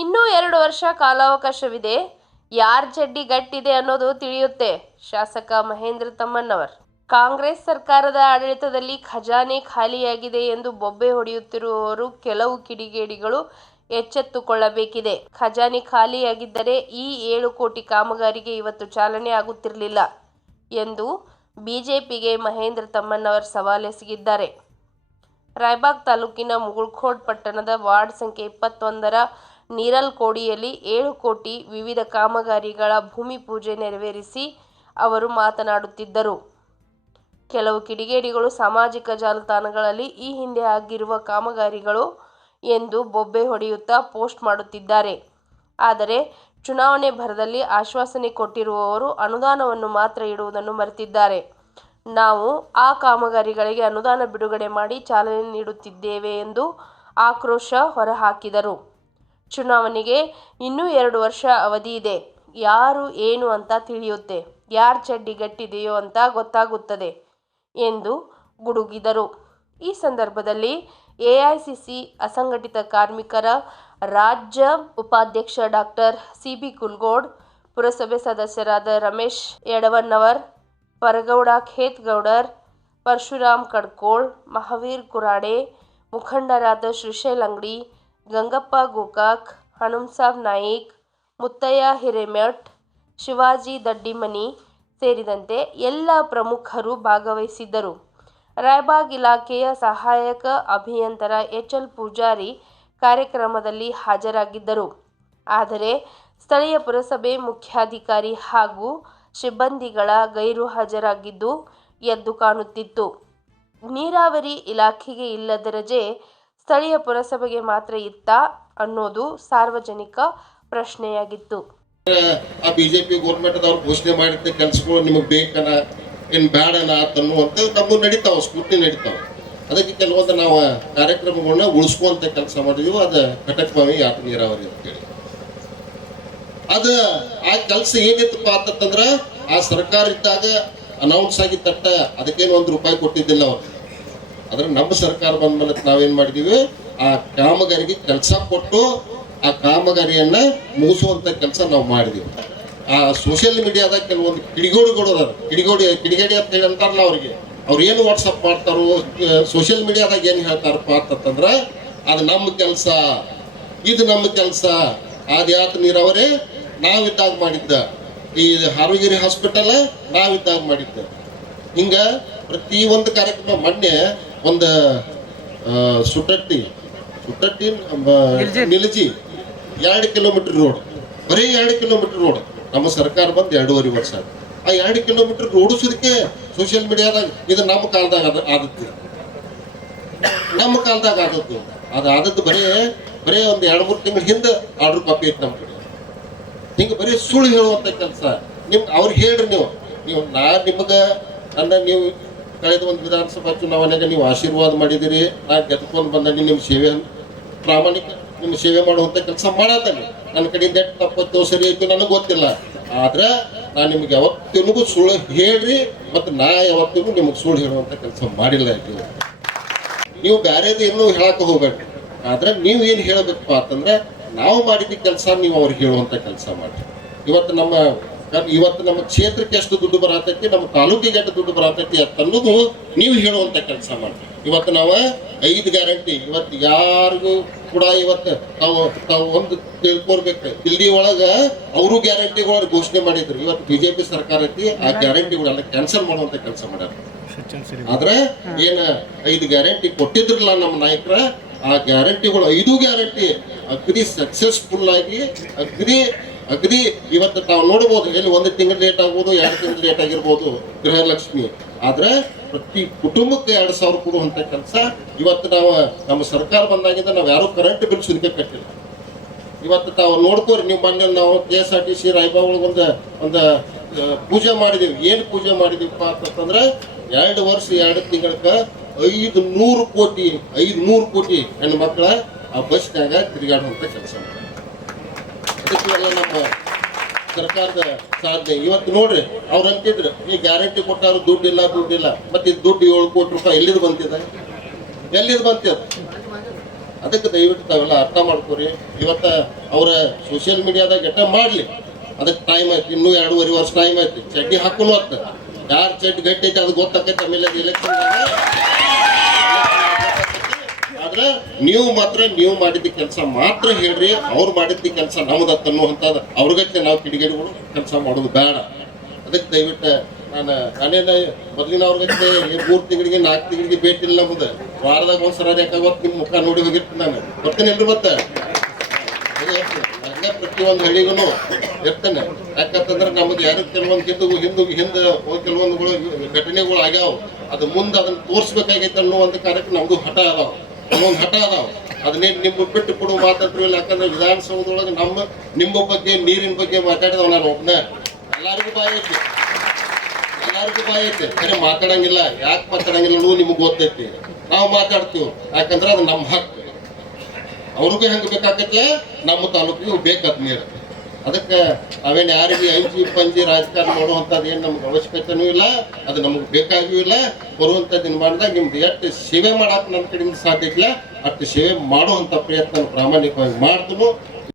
ಇನ್ನೂ 2 ವರ್ಷ ಕಾಲಾವಕಾಶವಿದೆ. ಯಾರ ಚಡ್ಡಿ ಗಟ್ಟಿದೆ ಅನ್ನೋದು ತಿಳಿಯುತ್ತೆ. ಶಾಸಕ ಮಹೇಂದ್ರ ತಮ್ಮಣ್ಣವರ್. ಕಾಂಗ್ರೆಸ್ ಸರ್ಕಾರದ ಆಡಳಿತದಲ್ಲಿ ಖಜಾನೆ ಖಾಲಿಯಾಗಿದೆ ಎಂದು ಬೊಬ್ಬೆ ಹೊಡೆಯುತ್ತಿರುವವರು ಕೆಲವು ಕಿಡಿಗೇಡಿಗಳು ಎಚ್ಚೆತ್ತುಕೊಳ್ಳಬೇಕಿದೆ. ಖಜಾನೆ ಖಾಲಿಯಾಗಿದ್ದರೆ ಈ 7 ಕೋಟಿ ಕಾಮಗಾರಿಗೆ ಇವತ್ತು ಚಾಲನೆ ಆಗುತ್ತಿರಲಿಲ್ಲ ಎಂದು ಬಿಜೆಪಿಗೆ ಮಹೇಂದ್ರ ತಮ್ಮಣ್ಣವರ್ ಸವಾಲೆಸಗಿದ್ದಾರೆ. ರಾಯಬಾಗ್ ತಾಲೂಕಿನ ಮುಗುಳ್ಕೋಡ್ ಪಟ್ಟಣದ ವಾರ್ಡ್ ಸಂಖ್ಯೆ 21ರ ನೀರಲ್ಕೋಡಿಯಲ್ಲಿ 7 ಕೋಟಿ ವಿವಿಧ ಕಾಮಗಾರಿಗಳ ಭೂಮಿ ಪೂಜೆ ನೆರವೇರಿಸಿ ಅವರು ಮಾತನಾಡುತ್ತಿದ್ದರು. ಕೆಲವು ಕಿಡಿಗೇಡಿಗಳು ಸಾಮಾಜಿಕ ಜಾಲತಾಣಗಳಲ್ಲಿ ಈ ಹಿಂದೆ ಆಗಿರುವ ಕಾಮಗಾರಿಗಳು ಎಂದು ಬೊಬ್ಬೆ ಹೊಡೆಯುತ್ತಾ ಪೋಸ್ಟ್ ಮಾಡುತ್ತಿದ್ದಾರೆ. ಆದರೆ ಚುನಾವಣೆ ಭರದಲ್ಲಿ ಆಶ್ವಾಸನೆ ಕೊಟ್ಟಿರುವವರು ಅನುದಾನವನ್ನು ಮಾತ್ರ ಇಡುವುದನ್ನು ಮರೆತಿದ್ದಾರೆ. ನಾವು ಆ ಕಾಮಗಾರಿಗಳಿಗೆ ಅನುದಾನ ಬಿಡುಗಡೆ ಮಾಡಿ ಚಾಲನೆ ನೀಡುತ್ತಿದ್ದೇವೆ ಎಂದು ಆಕ್ರೋಶ ಹೊರಹಾಕಿದರು. ಚುನಾವಣೆಗೆ ಇನ್ನೂ 2 ವರ್ಷ ಅವಧಿ ಇದೆ. ಯಾರು ಏನು ಅಂತ ತಿಳಿಯುತ್ತೆ. ಯಾರ ಚಡ್ಡಿ ಗಟ್ಟಿದೆಯೋ ಅಂತ ಗೊತ್ತಾಗುತ್ತದೆ ಎಂದು ಗುಡುಗಿದರು. ಈ ಸಂದರ್ಭದಲ್ಲಿ ಎಐಸಿಸಿ ಅಸಂಘಟಿತ ಕಾರ್ಮಿಕರ ರಾಜ್ಯ ಉಪಾಧ್ಯಕ್ಷ ಡಾಕ್ಟರ್ ಸಿ.ಬಿ. ಕುಲಗೋಡ್, ಪುರಸಭೆ ಸದಸ್ಯರಾದ ರಮೇಶ್ ಯಡವನ್ನವರ್, ಪರಗೌಡ ಖೇತ್ಗೌಡರ್, ಪರಶುರಾಮ್ ಕಡ್ಕೋಳ್, ಮಹಾವೀರ್ ಕುರಾಡೆ, ಮುಖಂಡರಾದ ಶ್ರೀಶೈಲ್ ಅಂಗಡಿ, ಗಂಗಪ್ಪ ಗೋಕಾಕ್, ಹನುಮಸಾಬ್ ನಾಯಿಕ್, ಮುತ್ತಯ್ಯ ಹಿರೇಮಠ್, ಶಿವಾಜಿ ದಡ್ಡಿಮನಿ ಸೇರಿದಂತೆ ಎಲ್ಲ ಪ್ರಮುಖರು ಭಾಗವಹಿಸಿದ್ದರು. ರಾಯಬಾಗ್ ಇಲಾಖೆಯ ಸಹಾಯಕ ಅಭಿಯಂತರ ಎಚ್.ಎಲ್. ಪೂಜಾರಿ ಕಾರ್ಯಕ್ರಮದಲ್ಲಿ ಹಾಜರಾಗಿದ್ದರು. ಆದರೆ ಸ್ಥಳೀಯ ಪುರಸಭೆ ಮುಖ್ಯಾಧಿಕಾರಿ ಹಾಗೂ ಸಿಬ್ಬಂದಿಗಳ ಗೈರು ಹಾಜರಾಗಿದ್ದು ಎದ್ದು ಕಾಣುತ್ತಿತ್ತು. ನೀರಾವರಿ ಇಲಾಖೆಗೆ ಇಲ್ಲದ ರಜೆ ಸ್ಥಳೀಯ ಪುರಸಭೆಗೆ ಮಾತ್ರ ಇತ್ತಾ ಅನ್ನೋದು ಸಾರ್ವಜನಿಕ ಪ್ರಶ್ನೆಯಾಗಿತ್ತು. ಆ ಬಿಜೆಪಿ ಗೌರ್ಮೆಂಟ್ ಅವ್ರು ಘೋಷಣೆ ಮಾಡಿದ ಕೆಲಸಗಳು ನಿಮಗೆ ಬೇಕನ ಏನು ಬೇಡನ ಅನ್ನುವಂಥ ನಮ್ಮದು ನಡೀತಾವೆ, ಸ್ಕೂಟಿ ನಡೀತಾವೆ. ಅದಕ್ಕೆ ಕೆಲವೊಂದು ನಾವು ಕಾರ್ಯಕ್ರಮಗಳನ್ನ ಉಳಿಸ್ಕೊಂತ ಕೆಲಸ ಮಾಡಿದೀವಿ. ಅದು ಘಟಕಭಾವಿ ಯಾತ್ರೆ ನೀರಾವರಿ ಅಂತೇಳಿ ಅದು ಆ ಕೆಲಸ ಏನಿತ್ತಪ್ಪ ಅಂತಂದ್ರೆ ಆ ಸರ್ಕಾರ ಇದ್ದಾಗ ಅನೌನ್ಸ್ ಆಗಿ ತಟ್ಟ ಅದಕ್ಕೇನು ₹1 ಕೊಟ್ಟಿದ್ದಿಲ್ಲ ಅವರು. ಆದ್ರೆ ನಮ್ಮ ಸರ್ಕಾರ ಬಂದ ಮೇಲೆ ನಾವೇನ್ ಮಾಡಿದೀವಿ, ಆ ಕಾಮಗಾರಿಗೆ ಕೆಲಸ ಕೊಟ್ಟು ಆ ಕಾಮಗಾರಿಯನ್ನ ಮುಗಿಸುವಂತ ಕೆಲಸ ನಾವು ಮಾಡಿದೀವಿ. ಆ ಸೋಷಿಯಲ್ ಮೀಡಿಯಾದಾಗ ಕೆಲವೊಂದು ಕಿಡಿಗೇಡಿಗಳು ಅದಾರ, ಕಿಡಿಗೇಡಿ ಅಂತ ಹೇಳಿ ಅಂತಾರಲ್ಲ ಅವ್ರಿಗೆ, ಅವ್ರು ಏನು ವಾಟ್ಸಪ್ ಮಾಡ್ತಾರೋ ಸೋಷಿಯಲ್ ಮೀಡಿಯಾದಾಗ ಏನು ಹೇಳ್ತಾರಪ್ಪ ಅಂತಂದ್ರೆ ಅದು ನಮ್ಮ ಕೆಲಸ, ಇದು ನಮ್ಮ ಕೆಲಸ, ಆದ್ಯಾತ ನೀರಾವರಿ ನಾವಿದ್ದಾಗ ಮಾಡಿದ್ದ, ಈ ಹಾರೋಗಿರಿ ಹಾಸ್ಪಿಟಲ್ ನಾವಿದ್ದಾಗ ಮಾಡಿದ್ದ. ಹಿಂಗ ಪ್ರತಿ ಒಂದು ಕಾರ್ಯಕ್ರಮ. ಮೊನ್ನೆ ಒಂದು ಸುಟ್ಟಟ್ಟಿ ನಿಲಜಿ 2 ಕಿಲೋಮೀಟರ್ ರೋಡ್, ಬರೀ 2 ಕಿಲೋಮೀಟರ್ ರೋಡ್ ನಮ್ಮ ಸರ್ಕಾರ ಬಂದು 2.5 ವರ್ಷ. ಆ 2 ಕಿಲೋಮೀಟರ್ ರೋಡಿಸೋದಕ್ಕೆ ಸೋಷಿಯಲ್ ಮೀಡಿಯಾದಾಗ ಇದು ನಮ್ಮ ಕಾಲದಾಗ ಆದದ್ದು, ನಮ್ಮ ಕಾಲದಾಗ ಆದದ್ದು. ಅದು ಆದದ್ದು ಬರೀ ಒಂದು 2-3 ತಿಂಗಳ ಹಿಂದೆ ಆರ್ಡರ್ ಕಾಪಿ ಐತೆ ನಮ್ಮ ಕಡೆ. ಹಿಂಗೆ ಬರೀ ಸುಳ್ಳು ಹೇಳುವಂಥ ಕೆಲಸ. ಅವ್ರಿಗೆ ಹೇಳ್ರಿ ನೀವು ನಿಮಗೆ ನೀವು ಕಳೆದ ಒಂದು ವಿಧಾನಸಭಾ ಚುನಾವಣೆಗೆ ನೀವು ಆಶೀರ್ವಾದ ಮಾಡಿದಿರಿ, ನಾನು ಗೆದ್ಕೊಂಡು ಬಂದಲ್ಲಿ ನಿಮ್ಮ ಸೇವೆ ಪ್ರಾಮಾಣಿಕ ನಿಮ್ಮ ಸೇವೆ ಮಾಡುವಂಥ ಕೆಲಸ ಮಾಡತ್ತಾನೆ. ನನ್ನ ಕಡೆಯಿಂದ ತಪ್ಪತ್ತು ಸರಿ ಆಯ್ತು ನನಗೆ ಗೊತ್ತಿಲ್ಲ. ಆದ್ರೆ ನಾನು ನಿಮ್ಗೆ ಯಾವತ್ತಿಗೂ ಸುಳ್ಳು ಹೇಳ್ರಿ, ಮತ್ತು ನಾ ಯಾವತ್ತಿಗೂ ನಿಮಗೆ ಸುಳ್ಳು ಹೇಳುವಂಥ ಕೆಲಸ ಮಾಡಿಲ್ಲ. ನೀವು ಬೇರೆದು ಇನ್ನೂ ಹೇಳಕ್ಕೆ ಹೋಗ್ಬೇಡ್ರಿ. ಆದ್ರೆ ನೀವು ಏನು ಹೇಳಬೇಕಪ್ಪ ಅಂತಂದ್ರೆ ನಾವು ಮಾಡಿದ ಕೆಲಸ ನೀವು ಅವ್ರಿಗೆ ಹೇಳುವಂಥ ಕೆಲಸ ಮಾಡಿ. ಇವತ್ತು ನಮ್ಮ ಕ್ಷೇತ್ರಕ್ಕೆ ಎಷ್ಟು ದುಡ್ಡು ಬರತೈತಿ, ನಮ್ಮ ತಾಲೂಕಿಗೆ ಎಷ್ಟು ದುಡ್ಡು ಬರತೈತಿ ಅನ್ನೋದು ನೀವು ಹೇಳುವಂಥ ಕೆಲಸ ಮಾಡಿ. ಇವತ್ತು ನಾವು 5 ಗ್ಯಾರಂಟಿ ಇವತ್ತು ಯಾರಿಗೂ ಕೂಡ ಇವತ್ತು ತಾವು ಒಂದು ತಿಳ್ಕೊಳ್ಬೇಕು. ಇಲ್ಲಿ ಒಳಗೆ ಅವರು ಗ್ಯಾರಂಟಿಗಳು ಘೋಷಣೆ ಮಾಡಿದ್ರು. ಇವತ್ತು ಬಿಜೆಪಿ ಸರ್ಕಾರ ಐತಿ, ಆ ಗ್ಯಾರಂಟಿಗಳೆಲ್ಲ ಕ್ಯಾನ್ಸಲ್ ಮಾಡುವಂಥ ಕೆಲಸ ಮಾಡ್ಯಾರ. ಆದ್ರೆ ಏನ 5 ಗ್ಯಾರಂಟಿ ಕೊಟ್ಟಿದ್ರಲ್ಲ ನಮ್ಮ ನಾಯಕರ, ಆ ಗ್ಯಾರಂಟಿಗಳು 5 ಗ್ಯಾರಂಟಿ ಅಗ್ರಿ ಸಕ್ಸಸ್ಫುಲ್ ಆಗಿ ಅಗ್ರಿ ಇವತ್ತು ನಾವು ನೋಡ್ಬೋದು. ಎಲ್ಲಿ 1 ತಿಂಗಳು ಲೇಟ್ ಆಗ್ಬೋದು, 2 ತಿಂಗಳು ಲೇಟ್ ಆಗಿರ್ಬೋದು ಗೃಹಲಕ್ಷ್ಮಿ. ಆದ್ರೆ ಪ್ರತಿ ಕುಟುಂಬಕ್ಕೆ 2,000 ಕೊಡುವಂತ ಕೆಲಸ ಇವತ್ತು ನಾವು ನಮ್ಮ ಸರ್ಕಾರ ಬಂದಾಗಿಂದ ನಾವು ಯಾರು ಕರೆಂಟ್ ಬಿಲ್ ಸುಲಿಕೆ ಕಟ್ಟಿಲ್ಲ. ಇವತ್ತು ತಾವು ನೋಡ್ಕೋರಿ, ನೀವು ಮೊನ್ನೆ ನಾವು KSRTC ರಾಯಬಾಗ್ ಒಂದು ಪೂಜೆ ಮಾಡಿದೀವಿ. ಏನು ಪೂಜೆ ಮಾಡಿದೀವಪ್ಪ ಅಂತಂದ್ರೆ 2 ವರ್ಷ 2 ತಿಂಗಳಕ್ಕೆ 500 ಕೋಟಿ ಹೆಣ್ಣು ಮಕ್ಕಳ ಆ ಬಸ್ನಾಗ ತಿರುಗಾಡುವಂತ ಕೆಲಸ ಮಾಡಿ. ಅದಕ್ಕೆಲ್ಲ ನಮ್ಮ ಸರ್ಕಾರದ ಸಾಧನೆ. ಇವತ್ತು ನೋಡ್ರಿ, ಅವ್ರು ಅಂತಿದ್ರು ಈ ಗ್ಯಾರಂಟಿ ಕೊಟ್ಟಾರು ದುಡ್ಡಿಲ್ಲ. ಮತ್ತೆ ದುಡ್ಡು 7 ಕೋಟಿ ರೂಪಾಯಿ ಎಲ್ಲಿದ್ ಬಂತಿದೆ? ಅದಕ್ಕೆ ದಯವಿಟ್ಟು ತಾವೆಲ್ಲ ಅರ್ಥ ಮಾಡ್ಕೊರಿ. ಇವತ್ತು ಅವರ ಸೋಷಿಯಲ್ ಮೀಡಿಯಾದಾಗ ಎಟ್ಟ ಮಾಡಲಿ, ಅದಕ್ಕೆ ಟೈಮ್ ಐತಿ, ಇನ್ನೂ 2.5 ವರ್ಷ ಟೈಮ್ ಐತಿ. ಚಡ್ಡಿ ಹಾಕೋನು ಅಂತ ಯಾರು ಚಡ್ಡಿ ಗಟ್ಟಿ ಐತೆ ಅದು ಗೊತ್ತಾಕೈತೆ. ಆಮೇಲೆ ಎಲೆಕ್ಷನ್ ಆದ್ರೆ ನೀವು ಮಾಡಿದ್ದ ಕೆಲಸ ಮಾತ್ರ ಹೇಳ್ರಿ, ಅವ್ರು ಮಾಡಿದ್ದ ಕೆಲಸ ನಮ್ದತ್ತ ಅನ್ನುವಂಥದ್ದು ಅವ್ರಿಗತ್ತೆ ನಾವು ಕಿಡಿಗೇಡಿಗಳು ಕೆಲಸ ಮಾಡೋದು ಬೇಡ. ಅದಕ್ಕೆ ದಯವಿಟ್ಟು ನಾನೇನ ಮೊದಲಿನವ್ರಿಗತ್ತೆ 3 ತಿಂಗಳಿಗೆ 4 ತಿಂಗಳಿಗೆ ಭೇಟಿ ಇಲ್ಲ. ನಮ್ದು ವಾರದಾಗ ಒಂದ್ಸಲ ಯಾಕಾಗತ್ತೆ ನಿಮ್ಮ ಮುಖ ನೋಡಿ ಹೋಗಿರ್ತೀನಿ. ನಾನು ಬರ್ತೀನಿ ಎಲ್ರು ಮತ್ತೆ ಹಂಗೆ ಪ್ರತಿಯೊಂದು ಹಳ್ಳಿಗೂ ಇರ್ತೇನೆ. ಯಾಕಂತಂದ್ರೆ ನಮ್ದು ಯಾರು ಕೆಲವೊಂದು ಹಿಂದೆ ಕೆಲವೊಂದುಗಳು ಘಟನೆಗಳು ಆಗ್ಯಾವ. ಅದು ಮುಂದೆ ಅದನ್ನ ತೋರಿಸ್ಬೇಕಾಗೈತೆ ಅನ್ನೋ ಒಂದು ಕಾರ್ಯಕ್ಕೆ ನಮ್ದು ಹಠ ಅದಾವ, ಕೆಲವೊಂದು ಹಠ ಅದಾವ. ಅದನ್ನೇ ನಿಮ್ಗೆ ಬಿಟ್ಟು ಕೊಡು ಮಾತಾಡ್ತಿರಲಿಲ್ಲ. ಯಾಕಂದ್ರೆ ವಿಧಾನಸೌಧದೊಳಗೆ ನಿಮ್ಮ ಬಗ್ಗೆ ನೀರಿನ ಬಗ್ಗೆ ಮಾತಾಡಿದವ ನಾನು ಒಬ್ಬನೇ. ಎಲ್ಲರಿಗೂ ಬಾಯಿ ಐತೆ ಖರೆ ಮಾತಾಡಂಗಿಲ್ಲ. ಯಾಕೆ ಮಾತಾಡಂಗಿಲ್ಲ ಅನ್ನೋದು ನಿಮ್ಗೆ ಗೊತ್ತೈತಿ. ನಾವು ಮಾತಾಡ್ತೀವಿ ಯಾಕಂದ್ರೆ ಅದು ನಮ್ಮ ಹಕ್ಕು. ಅವ್ರಿಗೂ ಹೆಂಗೆ ಬೇಕಾಗತ್ತೆ, ನಮ್ಮ ತಾಲೂಕಿಗೂ ಬೇಕಾದ ನೀರು. ಅದಕ್ಕೆ ನಾವೇನು ಯಾರಿಗೆ ಅಂಜಿ ಪಂಜಿ ರಾಜಕಾರಣ ಮಾಡುವಂಥದ್ದು ಏನು ನಮ್ಗೆ ಅವಶ್ಯಕತೆನೂ ಇಲ್ಲ, ಅದು ನಮ್ಗೆ ಬೇಕಾಗಿಯೂ ಇಲ್ಲ. ಬರುವಂಥ ದಿನ ಮಾಡಿದಾಗ ನಿಮ್ದು ಎಷ್ಟು ಸೇವೆ ಮಾಡಕ್ಕೆ ನನ್ನ ಕಡೆಯಿಂದ ಸಾಧ್ಯ ಇಲ್ಲ, ಅಷ್ಟು ಸೇವೆ ಮಾಡುವಂಥ ಪ್ರಯತ್ನ ಪ್ರಾಮಾಣಿಕವಾಗಿ ಮಾಡ್ತೀನಿ.